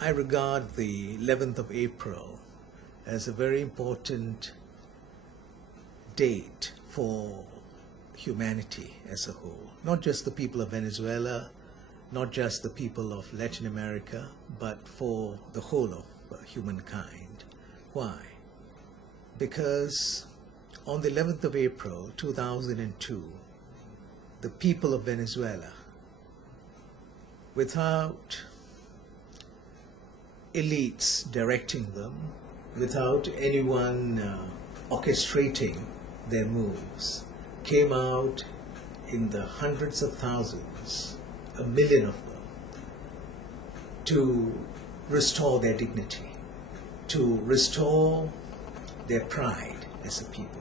I regard the 11th of April as a very important date for humanity as a whole. Not just the people of Venezuela, not just the people of Latin America, but for the whole of humankind. Why? Because on the 11th of April 2002, the people of Venezuela, without elites directing them, without anyone orchestrating their moves, came out in the hundreds of thousands, 1 million of them, to restore their dignity, to restore their pride as a people.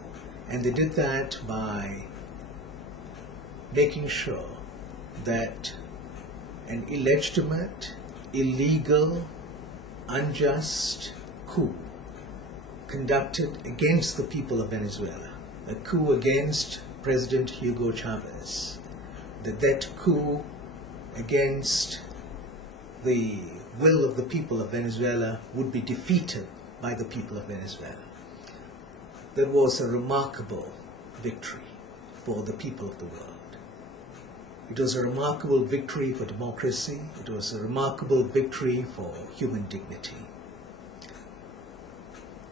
And they did that by making sure that an illegitimate, illegal, unjust coup conducted against the people of Venezuela, a coup against President Hugo Chavez, that coup against the will of the people of Venezuela would be defeated by the people of Venezuela. That was a remarkable victory for the people of the world. It was a remarkable victory for democracy. It was a remarkable victory for human dignity.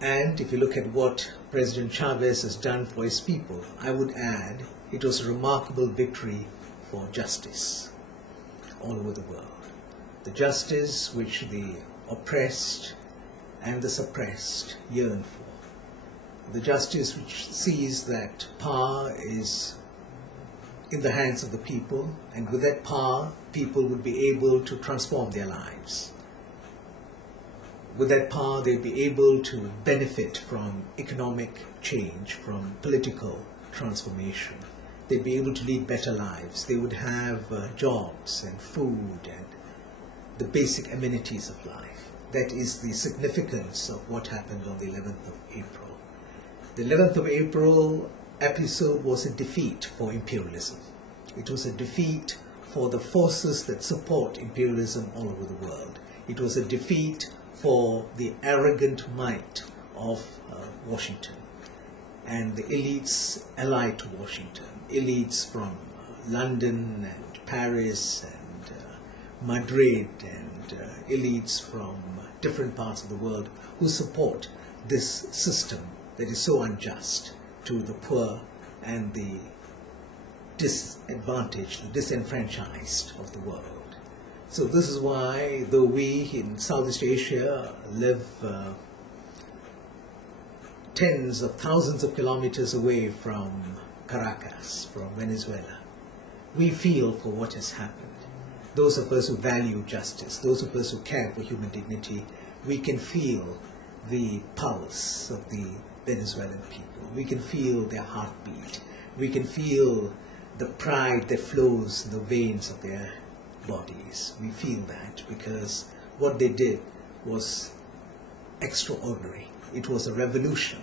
And if you look at what President Chavez has done for his people, I would add it was a remarkable victory for justice all over the world. The justice which the oppressed and the suppressed yearn for. The justice which sees that power is in the hands of the people, and with that power, people would be able to transform their lives. With that power, they'd be able to benefit from economic change, from political transformation. They'd be able to lead better lives. They would have jobs and food and the basic amenities of life. That is the significance of what happened on the 11th of April. The 11th of April episode was a defeat for imperialism. It was a defeat for the forces that support imperialism all over the world. It was a defeat for the arrogant might of Washington and the elites allied to Washington, elites from London and Paris and Madrid and elites from different parts of the world who support this system that is so unjust to the poor and the disadvantaged, the disenfranchised of the world. So this is why, though we in Southeast Asia live tens of thousands of kilometers away from Caracas, from Venezuela, we feel for what has happened. Those of us who value justice, those of us who care for human dignity, we can feel the pulse of the Venezuelan people. We can feel their heartbeat. We can feel the pride that flows in the veins of their bodies. We feel that because what they did was extraordinary. It was a revolution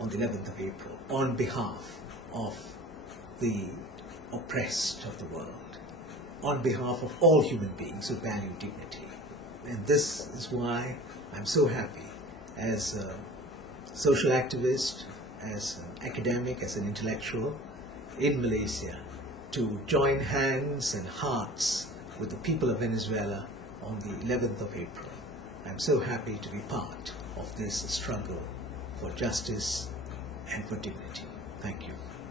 on the 11th of April on behalf of the oppressed of the world, on behalf of all human beings who value dignity. And this is why I'm so happy as a social activist, as an academic, as an intellectual in Malaysia to join hands and hearts with the people of Venezuela on the 11th of April. I'm so happy to be part of this struggle for justice and for dignity. Thank you.